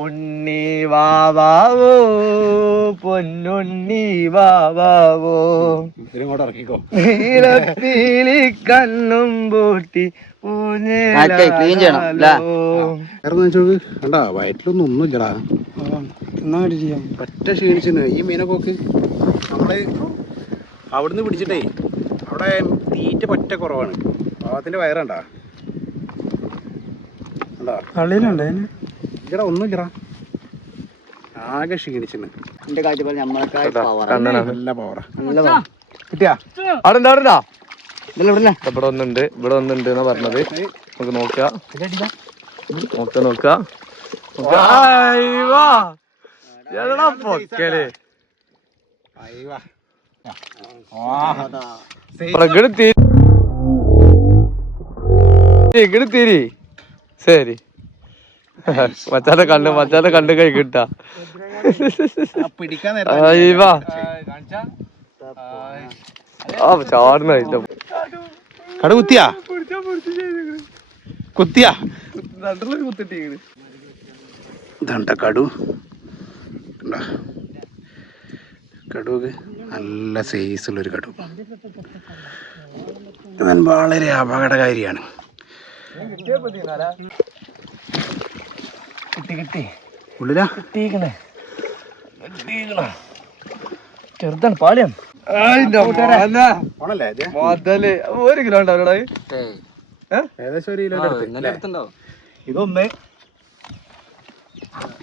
ഉണ്ണി വാവാവോ പൊന്നുണ്ണി വാവാവോ ഇറക്കിക്കോ നീലപ്പീലി കണ്ണും പൂട്ടി കണ്ടാ വയറ്റിലൊന്നും ഒന്നുമില്ലടാ പറ്റ ക്ഷീണിച്ചിന് ഈ മീനൊക്കെ നമ്മള് അവിടുന്ന് പിടിച്ചിട്ടേ അവിടെ തീറ്റ പറ്റ കുറവാണ് പാവത്തിന്റെ വയറണ്ടാ ഇല്ലടാ ഒന്നുമില്ലടാ ആകെ ക്ഷീണിച്ചിന് നല്ല പവറാ കിട്ടിയാ അവിടെ ഇവിടെ ഒന്നുണ്ട് എന്നാ പറഞ്ഞത്. നമുക്ക് നോക്കാം പൊക്കല് തീരി ശരി മച്ചാന്റെ കണ്ണ് കൈ കിട്ടാ ചാടുന്ന കട കുത്തിയാ ഇതണ്ട കടു കടുവ് നല്ല സൈസുള്ളൊരു കടു. എന്നാൽ വളരെ അപകടകാരിയാണ്. ഉള്ളിലാ ചെറുതാണ് പാളിയാണ്. 1 കിലോ ഉണ്ടാവും ഏകദേശം 1 കിലോ ഇതൊന്ന്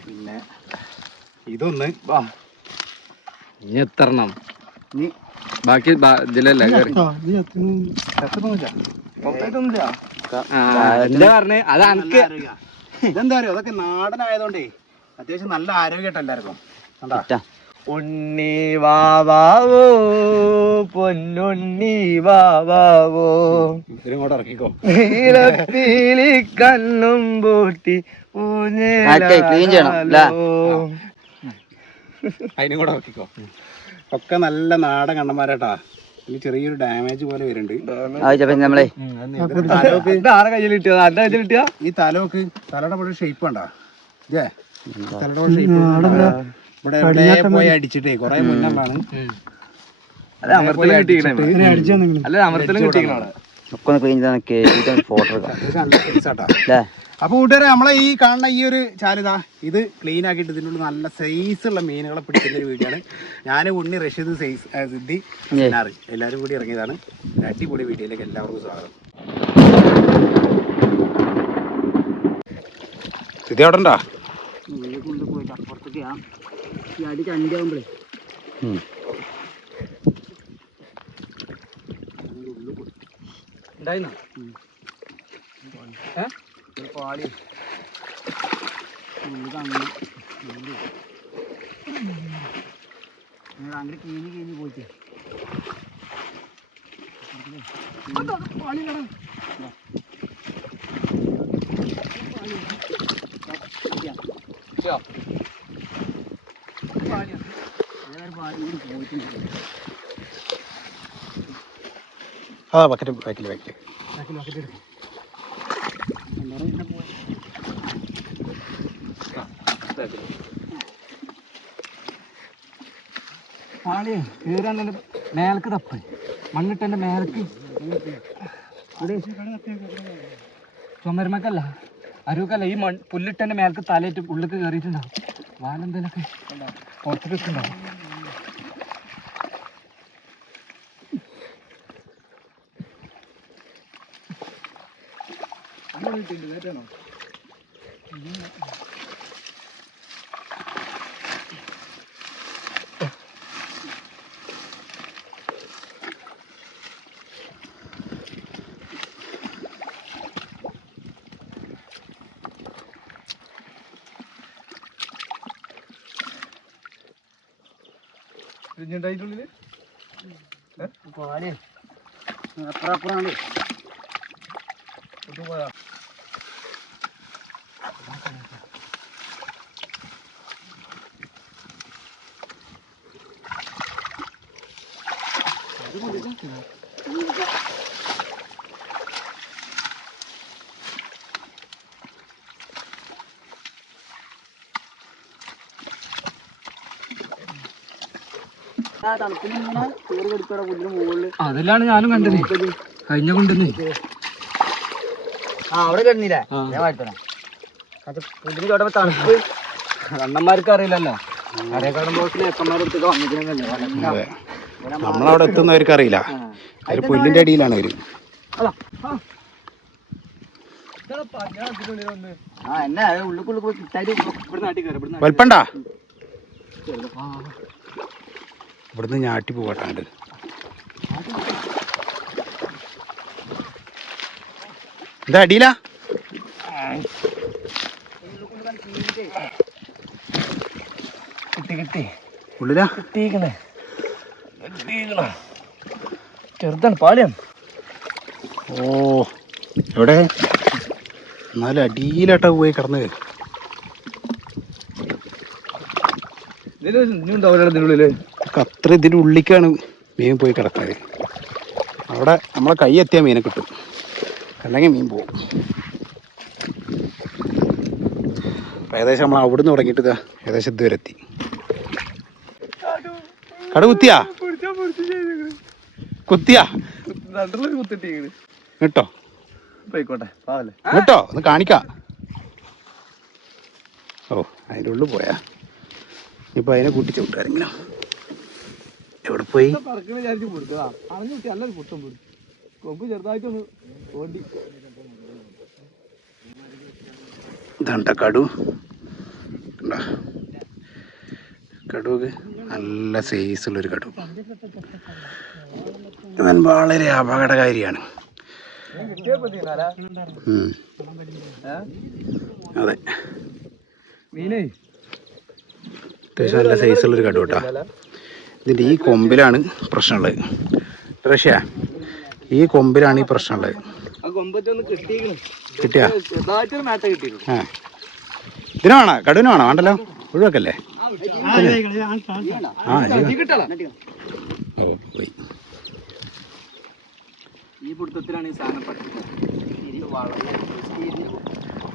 പിന്നെ ഇതൊന്ന് ഇനി എത്രണ്ണം ബാക്കി ഇതിലല്ലേ ഇതെന്താ അറിയോ അതൊക്കെ നാടനായതുകൊണ്ടേ അത്യാവശ്യം നല്ല ആരോഗ്യമായിട്ട് എല്ലാവർക്കും കണ്ടാ. ഉണ്ണി വാവാവോ പൊന്നുണ്ണി വാവാവോ ഇതിങ്ങോട്ട് ഇറക്കിക്കോ നീലപ്പീലി കണ്ണും പൂട്ടി അതിനും കൂടെ ഇറക്കിക്കോ. ഒക്കെ നല്ല നാടൻ കണ്ണന്മാരാട്ടാ. ഇനി ചെറിയൊരു ഡാമേജ് പോലെ വരുന്നുണ്ട്. ഈ തലോക്ക് തലയുടെ പോലെ ഷേപ്പ് കണ്ടാ തലയുടെ പോലെ ഷേപ്പ് ഇവിടെ എവിടെ പോയി അടിച്ചിട്ടേ കൊറേ മുന്നാണ്. അപ്പൊ കൂട്ടുകാരെ നമ്മളെ ഈ കാണുന്ന ഈ ഒരു ചാലിതാ ഇത് ക്ലീൻ ആക്കിയിട്ട് ഇതിൻ്റെ ഉള്ളിൽ നല്ല സൈസുള്ള മീനുകളെ പിടിക്കുന്ന ഒരു വീഡിയോ ആണ്. ഞാൻ ഉണ്ണി റഷീദ് സിദ്ധി എല്ലാവരും കൂടി ഇറങ്ങിയതാണ്. അടിപൊളി വീഡിയോയിലേക്ക് എല്ലാവർക്കും സ്വാഗതം. സിദ്ധി അവിടെ ഉണ്ടാ പാളി അങ്ങനെ കീഞ്ഞ് പോയിട്ട് ആ ബക്കറ്റ് ബാക്കിൽ പാളി കീറാൻ മേലക്ക് തപ്പ് മണ്ണിട്ടെൻ്റെ മേലക്ക് ചുമരുമക്കല്ല അരുക്കല്ല ഈ പുല്ലിട്ടെൻ്റെ മേലക്ക് തലയിട്ട് ഉള്ളിക്ക് കയറിയിട്ടുണ്ടാവും. വാലെന്തേലൊക്കെ പുറത്തേക്ക് വെക്കുന്നുണ്ടാവും. വേറ്റാണോ ുള്ളില് പാല് അപ്പുറപ്പുറമാണ് പോയാ അതിലാണ് ഞാനും കണ്ടത് കഴിഞ്ഞ കൊണ്ടുവന്ന്. കണ്ണന്മാർക്ക് അറിയില്ലല്ലോ. നമ്മളവിടെ എത്തുന്നവർക്ക് അറിയില്ല. ഒരു പുല്ലിന്റെ അടിയിലാണ് അവര്. വൽപ്പണ്ട ഇവിടുന്ന് ഞാട്ടി പോകട്ടാണ്ട്. എന്താ അടിയിലാ? കിട്ടി ഉള്ളിലാ കിട്ടിക്കണേ. ചെറുതാണ് പാലം. ഓ എവിടെ? എന്നാലും അടിയിലാട്ടാ പോയി കിടന്നത്. അത്ര ഇതിൻ്റെ ഉള്ളിക്കാണ് മീൻ പോയി കിടക്കുന്നത്. അവിടെ നമ്മളെ കൈ എത്തിയാൽ മീനെ കിട്ടും, അല്ലെങ്കിൽ മീൻ പോകും. അപ്പം ഏകദേശം നമ്മൾ അവിടുന്ന് തുടങ്ങിയിട്ട് ഏകദേശം ഇതുവരെ എത്തി. കട കുത്തിയാ കേട്ടോ കേട്ടോ ഒന്ന് കാണിക്കാം. ഓ അതിൻ്റെ ഉള്ളിൽ പോയാ ഇപ്പൊ അതിനെ കൂട്ടിച്ച് വിട്ടാരെങ്കിലും എവിടെ പോയി? ഇതാണ്ട കടു, കടുവക്ക് നല്ല സൈസുള്ളൊരു കടു. ഇവൻ വളരെ അപകടകാരിയാണ്. അതെ അത്യാവശ്യം നല്ല സൈസുള്ളൊരു കടു കേട്ടോ. ഇതിൻ്റെ ഈ കൊമ്പിലാണ് പ്രശ്നമുള്ളത്. റഷ്യ ഈ കൊമ്പിലാണ് ഈ പ്രശ്നമുള്ളത്. കിട്ടിയാ? ആ ഇതിന് വേണോ? കടുവിന് വേണോ? വേണ്ടല്ലോ, ഒഴിവാക്കല്ലേ. ആ ഓ പോയി.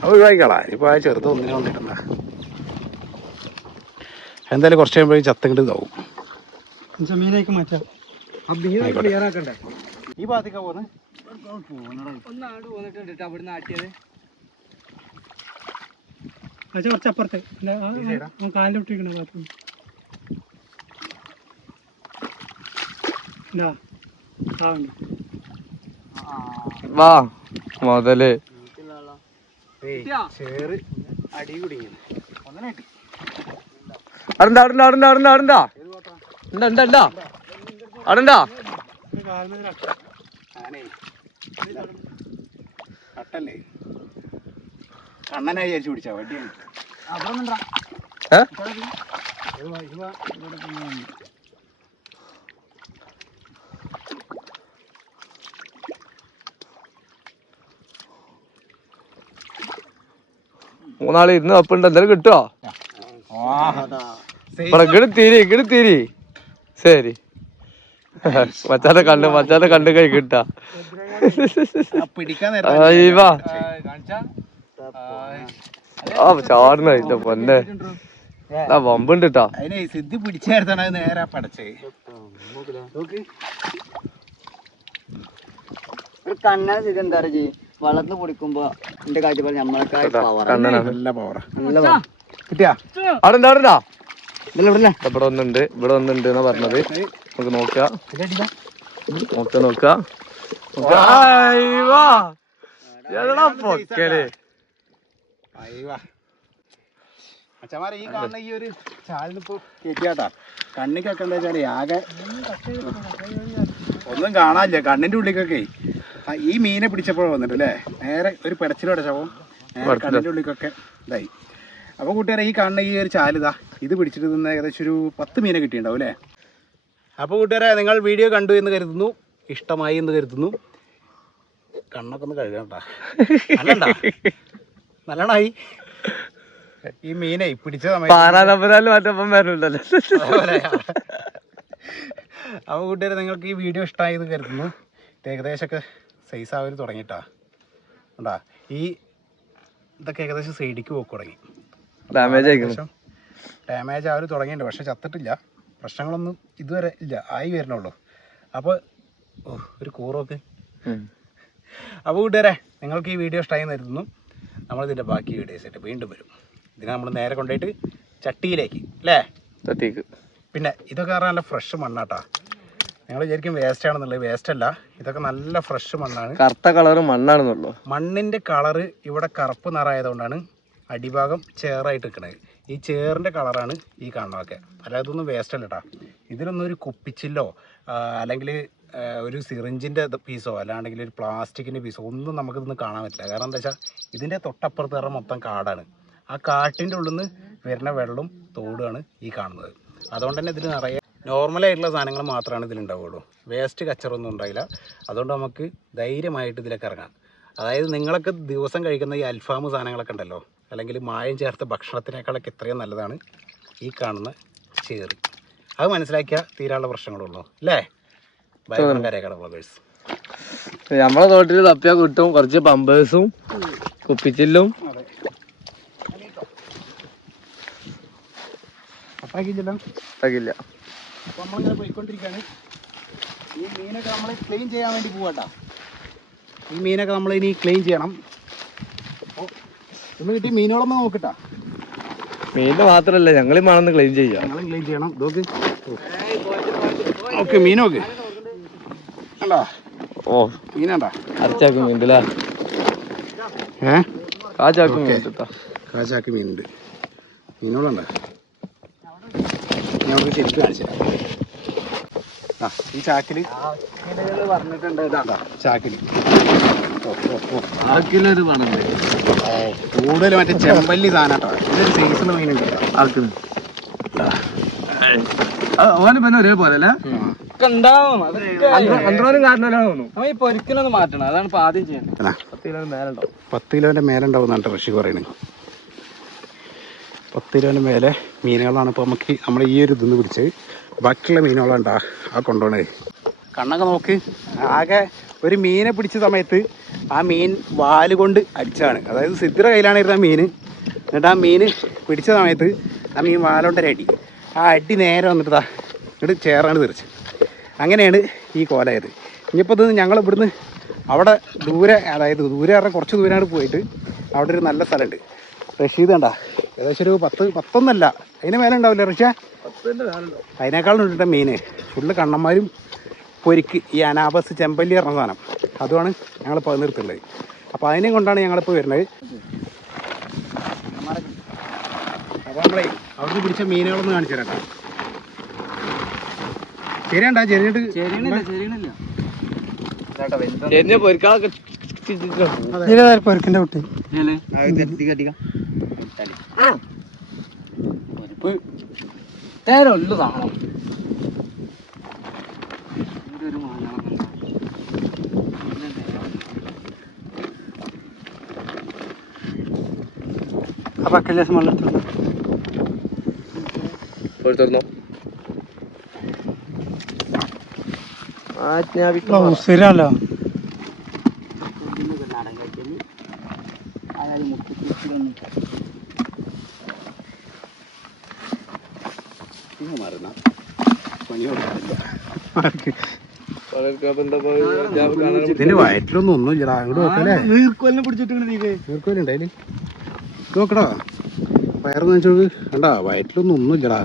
ഒഴിവാക്കിക്കളാ. ഇപ്പൊ ആ ചെറുത് ഒന്നിനെ കൊണ്ടിട്ടുണ്ട. എന്തായാലും കുറച്ച് കഴിയുമ്പോഴേക്കും ചത്തങ്ങട്ട് ഇതാവും. ഈ ഭാഗത്തേക്കാ പോകുന്നത്. കുറച്ചപ്പുറത്ത് കാലിൽ ഇട്ടിരിക്കണ വാ മുതല് ചേറ് അടി കുടുങ്ങി. കട്ടല്ലേ കണ്ണനായി വിചാരിച്ചു പിടിച്ചാ വണ്ടിയാണ്. മൂന്നാള് ഇരുന്ന് തപ്പുണ്ട്. എന്തായാലും കിട്ടുവോ? തീരി ശരി. മച്ചാന്റെ കണ്ട് കൈ കിട്ടാ. ചാർന്ന പൊന്നെ വമ്പുണ്ട് ട്ടാ. അതിനെ സിദ്ധി പിടിച്ചായിരുന്നാണ് നേരെ പടച്ചേ. ഒരു കണ്ണന സ്ഥിതി എന്താ പറയുക, വളർന്ന് പൊടിക്കുമ്പോ എന്റെ കാഴ്ചപ്പാട് നമ്മളൊക്കെ നല്ല പവറാ. കിട്ടിയാ? ഇവിടെ ഒന്നുണ്ട് എന്നാ പറഞ്ഞത്. നമുക്ക് നോക്കാം. അച്ഛന്മാരെ ഈ കാണുന്ന ഈ ഒരു ചാലിനിപ്പോ കേറ്റിയാട്ടാ. കണ്ണിക്കൊക്കെ എന്താ വെച്ചാല് ആകെ ഒന്നും കാണാനില്ല. കണ്ണിന്റെ ഉള്ളിക്കൊക്കെ ഈ മീനെ പിടിച്ചപ്പോഴേ വന്നിട്ട് അല്ലേ, നേരെ ഒരു പെടച്ചിലോടെ ശവം നേരെ കണ്ണിന്റെ ഉള്ളിക്കൊക്കെ ഇതായി. അപ്പോൾ കൂട്ടുകാരെ ഈ കാണുന്ന ഈ ഒരു ചാലിതാ ഇത് പിടിച്ചിട്ട് നിന്ന് ഏകദേശം ഒരു 10 മീനെ കിട്ടിയിട്ടുണ്ടാവും അല്ലേ. അപ്പോൾ കൂട്ടുകാരെ നിങ്ങൾ വീഡിയോ കണ്ടു എന്ന് കരുതുന്നു, ഇഷ്ടമായി എന്ന് കരുതുന്നു. കണ്ണൊക്കെ ഒന്ന് കഴുകണം കേട്ടാ. നല്ലോണായി. ഈ മീനെ പിടിച്ച സമയത്ത് അപ്പോൾ കൂട്ടുകാരെ നിങ്ങൾക്ക് ഈ വീഡിയോ ഇഷ്ടമായി എന്ന് കരുതുന്നു. ഏകദേശമൊക്കെ സൈസ് ആവൽ തുടങ്ങിയിട്ടാ. ഉണ്ടാ ഈ ഇതൊക്കെ ഏകദേശം സൈഡിക്ക് പോക്ക് തുടങ്ങി. ഡാമേജ് ആവൽ തുടങ്ങിയിട്ടുണ്ട്. പക്ഷെ ചത്തിട്ടില്ല. പ്രശ്നങ്ങളൊന്നും ഇതുവരെ ഇല്ല, ആയി വരണുള്ളൂ. അപ്പോൾ ഒരു കൂറൊക്കെ. അപ്പോൾ കൂട്ടുകാരെ, നിങ്ങൾക്ക് ഈ വീഡിയോ ഇഷ്ടമായി തരുന്നു. നമ്മളിതിൻ്റെ ബാക്കി വീഡിയോസായിട്ട് വീണ്ടും വരും. ഇതിനെ നമ്മൾ നേരെ കൊണ്ടുപോയിട്ട് ചട്ടിയിലേക്ക് അല്ലേ ചട്ടിക്ക്. പിന്നെ ഇതൊക്കെ പറഞ്ഞാൽ നല്ല ഫ്രഷ് മണ്ണാട്ടാ. നിങ്ങൾ വിചാരിക്കും വേസ്റ്റ് ആണെന്നുള്ളത്, വേസ്റ്റ് അല്ല, ഇതൊക്കെ നല്ല ഫ്രഷ് മണ്ണാണ്. കറുത്ത കളറ് മണ്ണാണെന്നുള്ളൂ. മണ്ണിൻ്റെ കളറ് ഇവിടെ കറുപ്പ് നിറമായതുകൊണ്ടാണ് അടിഭാഗം ചേറായിട്ട് നിൽക്കുന്നത്. ഈ ചേറിൻ്റെ കളറാണ് ഈ കാണുന്നതൊക്കെ. അല്ലാതെ ഇതൊന്നും വേസ്റ്റ് അല്ല കേട്ടോ. ഇതിലൊന്നും ഒരു കുപ്പിച്ചില്ലോ അല്ലെങ്കിൽ ഒരു സിറിഞ്ചിൻ്റെ പീസോ അല്ലാണ്ടെങ്കിൽ ഒരു പ്ലാസ്റ്റിക്കിൻ്റെ പീസോ ഒന്നും നമുക്കിതൊന്നും കാണാൻ പറ്റില്ല. കാരണം എന്താ വെച്ചാൽ ഇതിൻ്റെ തൊട്ടപ്പുറത്ത് പറഞ്ഞാൽ മൊത്തം കാടാണ്. ആ കാട്ടിൻ്റെ ഉള്ളിൽ നിന്ന് വരുന്ന വെള്ളവും തോടുമാണ് ഈ കാണുന്നത്. അതുകൊണ്ട് തന്നെ ഇതിൽ നിറയെ നോർമലായിട്ടുള്ള സാധനങ്ങൾ മാത്രമാണ് ഇതിലുണ്ടാവുള്ളൂ. വേസ്റ്റ് കച്ചറൊന്നും ഉണ്ടായില്ല. അതുകൊണ്ട് നമുക്ക് ധൈര്യമായിട്ട് ഇതിലൊക്കെ ഇറങ്ങാം. അതായത് നിങ്ങളൊക്കെ ദിവസം കഴിക്കുന്ന ഈ അൽഫാം സാധനങ്ങളൊക്കെ ഉണ്ടല്ലോ, അല്ലെങ്കിൽ മായം ചേർത്ത ഭക്ഷണത്തിനേക്കാളൊക്കെ എത്രയും നല്ലതാണ് ഈ കാണുന്ന ചേറ്. അത് മനസ്സിലാക്കിയാൽ തീരാനുള്ള പ്രശ്നങ്ങളുള്ളൂ അല്ലേ? നമ്മളെ തോട്ടിൽ തപ്പിയാൽ കിട്ടും കുറച്ച് പമ്പേഴ്സും കുപ്പിച്ചില്ലും. അപ്പാക്കില്ല. അപ്പോൾ നമ്മളിങ്ങനെ പോയിക്കൊണ്ടിരിക്കുകയാണ്. ഈ മീനൊക്കെ നമ്മൾ ക്ലീൻ ചെയ്യാൻ വേണ്ടി പോവാട്ടോ. ഈ മീനൊക്കെ നമ്മൾ ഇനി ക്ലീൻ ചെയ്യണം. അപ്പോൾ നമ്മൾ കിട്ടിയ മീനുകളൊന്നും നോക്കട്ടാ. മീനിന് മാത്രമല്ല ഞങ്ങളും വേണമെന്ന് ക്ലീൻ ചെയ്യാം. ഞങ്ങളും ക്ലീൻ ചെയ്യണം. ഇതൊക്കെ ഓക്കെ മീൻ നോക്ക്. കണ്ടോ? ഓ മീനാണ്ടാ അരച്ചാക്ക് മീനുണ്ടല്ലേ? കാച്ചാക്ക് മീൻ. കാച്ചാക്ക് മീനുണ്ട്. മീനുകളുണ്ടോ? ഞാൻ ശരിക്കും കാണിച്ചു തരാം. ആ ഈ ചാക്കിൽ പറഞ്ഞിട്ടുണ്ട്. ഇതാ ചാക്കിൽ കൂടുതൽ മറ്റേ ചെമ്പല്ലി സാധനം കേട്ടോ. ഇതൊരു സൈസുള്ള മീനുണ്ട്. ഓന് പിന്നെ ഒരേപോലെ അല്ലേ പൊരിക്കലൊന്ന് മാറ്റണം. അതാണ് ഇപ്പൊ ആദ്യം ചെയ്യുന്നത്. 10 കിലോന്റെ മേലെ ഉണ്ടാവും എന്നാണ് ഋഷി പറയുന്നത്. 10 കിലോന്റെ മേലെ മീനുകളാണ് ഇപ്പോൾ നമ്മൾ ഈ ഒരു ഇതൊന്ന് പിടിച്ച്. ബാക്കിയുള്ള മീനുകളുണ്ടാ ആ കൊണ്ടുപോണേ. കണ്ണൊക്കെ നോക്ക്. ആകെ ഒരു മീനെ പിടിച്ച സമയത്ത് ആ മീൻ വാലുകൊണ്ട് അടിച്ചാണ്. അതായത് സിദ്ധിയുടെ കയ്യിലാണിരുന്ന മീൻ. എന്നിട്ട് ആ മീൻ പിടിച്ച സമയത്ത് ആ മീൻ വാലുകൊണ്ടൊരടി. ആ അടി നേരെ വന്നിട്ട് എന്നിട്ട് ചേറാണ് തെറിച്ച്. അങ്ങനെയാണ് ഈ കോലായത്. ഇനിയിപ്പോൾ ഇത് ഞങ്ങൾ ഇവിടുന്ന് അവിടെ ദൂരെ, അതായത് ദൂരെ പറഞ്ഞാൽ കുറച്ച് ദൂരമാണ് പോയിട്ട് അവിടെ ഒരു നല്ല സ്ഥലമുണ്ട്. റഷീദ് കണ്ടാ ഏകദേശം ഒരു 10 അതിന് മേലെ ഉണ്ടാവില്ല റഷ്യ? അതിനേക്കാളും ഇട്ടിട്ട മീൻ ഫുള്ള് കണ്ണന്മാരും പൊരിക്ക്. ഈ അനാബസ് ചെമ്പല്ലി പറഞ്ഞ സാധനം അതുമാണ് ഞങ്ങളിപ്പോൾ നിർത്തുള്ളത്. അപ്പോൾ അതിനെ കൊണ്ടാണ് ഞങ്ങളിപ്പോൾ വരുന്നത്. അപ്പോൾ നമ്മളെ അവിടുന്ന് പിടിച്ച മീനുകളൊന്ന് കാണിച്ചു തരാം. ശരിയാണ്ടാ ചെറിയിട്ട് പൊരിക്കൻ്റെ കുട്ടി തേരൊല്ലതാണോ? ശരിയല്ലോ. ഇതിന്റെ വയറ്റിലൊന്നും ഒന്നുമില്ലടാ. അങ്ങോട്ട് നോക്കല്ലേ? നീർക്കോലുണ്ടായി നോക്കടാ. വയറെന്ന് വെച്ചോക്ക്. കണ്ടാ വയറ്റിലൊന്നും ഒന്നുമില്ലടാ.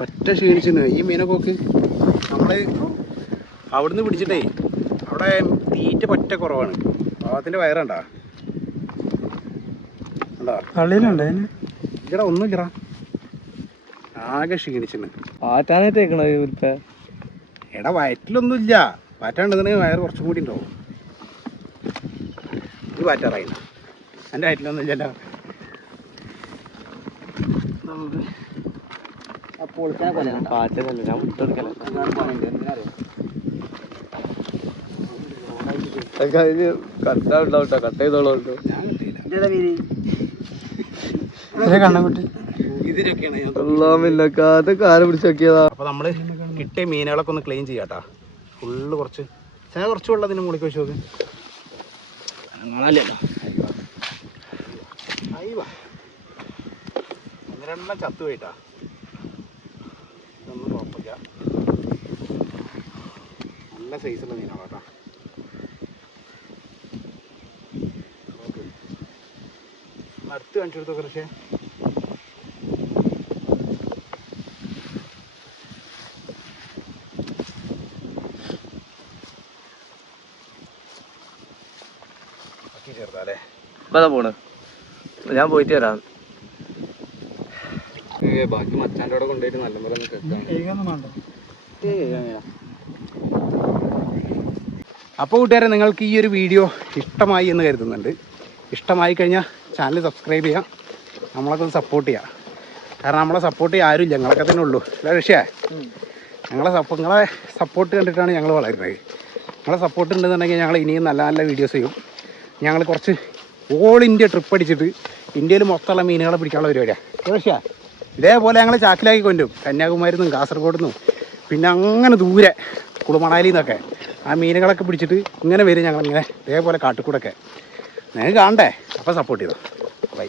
പറ്റ ക്ഷീണിച്ചിന് ഈ മീനൊക്കെ നോക്ക്. നമ്മള് അവിടുന്ന് പിടിച്ചിട്ടേ അവിടെ തീറ്റ പറ്റ കുറവാണ്. പാവത്തിന്റെ വയറണ്ടാ. ഇല്ലടാ ഒന്നുമില്ലടാ. ആകെ ക്ഷീണിച്ചിന്. എടാ വയറ്റിലൊന്നും ഇല്ല. പാറ്റാണ്ടെന്നുണ്ടെങ്കിൽ വയറ് കുറച്ചും കൂടി ഉണ്ടാവും. ഇത് പാറ്റാറായില്ല. എൻ്റെ വയറ്റിലൊന്നും ഇല്ലല്ലോ. അപ്പൊ നമ്മള് കിട്ടിയ മീനുകളൊക്കെ ഒന്ന് ക്ലീൻ ചെയ്യാട്ടാ. ഫുള്ള് കുറച്ച് വെള്ളത്തിന് മുകളിൽ വെച്ച് നോക്ക്. ഒന്നെണ്ണം ചത്തു പോയിട്ടാ. നല്ല സൈസുള്ള മീനാണ് കേട്ടോ. അടുത്ത് കാണിച്ചു കൊടുത്തോ കൃഷി. ചെറുതാല്ലേ ഇപ്പൊ പോണ്, ഞാൻ പോയിട്ട് വരാം. ബാക്കി മച്ചാൻ്റെ അവിടെ കൊണ്ടുപോയിട്ട് നല്ലപോലെ ഒന്ന് കേൾക്കാം. അപ്പോൾ കൂട്ടുകാരെ, നിങ്ങൾക്ക് ഈ ഒരു വീഡിയോ ഇഷ്ടമായി എന്ന് കരുതുന്നുണ്ട്. ഇഷ്ടമായി കഴിഞ്ഞാൽ ചാനൽ സബ്സ്ക്രൈബ് ചെയ്യാം, നമ്മളൊക്കെ ഒന്ന് സപ്പോർട്ട് ചെയ്യാം. കാരണം നമ്മളെ സപ്പോർട്ട് ചെയ്യാൻ ആരുമില്ല, ഞങ്ങളൊക്കെ തന്നെ ഉള്ളൂ. അല്ല ഋഷിയെ, നിങ്ങളെ സപ്പോർട്ട് കണ്ടിട്ടാണ് ഞങ്ങൾ വളരുന്നത്. നിങ്ങളെ സപ്പോർട്ട് ഉണ്ടെന്നുണ്ടെങ്കിൽ ഞങ്ങൾ ഇനിയും നല്ല നല്ല വീഡിയോസ് ചെയ്യും. ഞങ്ങൾ കുറച്ച് ഓൾ ഇന്ത്യ ട്രിപ്പ് അടിച്ചിട്ട് ഇന്ത്യയിൽ മൊത്തമുള്ള മീനുകളെ പിടിക്കാനുള്ള പരിപാടിയാണ് ഋഷിയെ. ഇതേപോലെ ഞങ്ങൾ ചാക്കിലാക്കി കൊണ്ടും കന്യാകുമാരിയിൽ നിന്നും കാസർഗോഡ് നിന്നും പിന്നെ അങ്ങനെ ദൂരെ കുളുമണാലിയിൽ നിന്നൊക്കെ ആ മീനുകളൊക്കെ പിടിച്ചിട്ട് ഇങ്ങനെ വരും ഞങ്ങളിങ്ങനെ ഇതേപോലെ കാട്ടിക്കൂടൊക്കെ. നിങ്ങൾക്ക് കാണണ്ടേ? അപ്പോൾ സപ്പോർട്ട് ചെയ്തോ. ബൈ.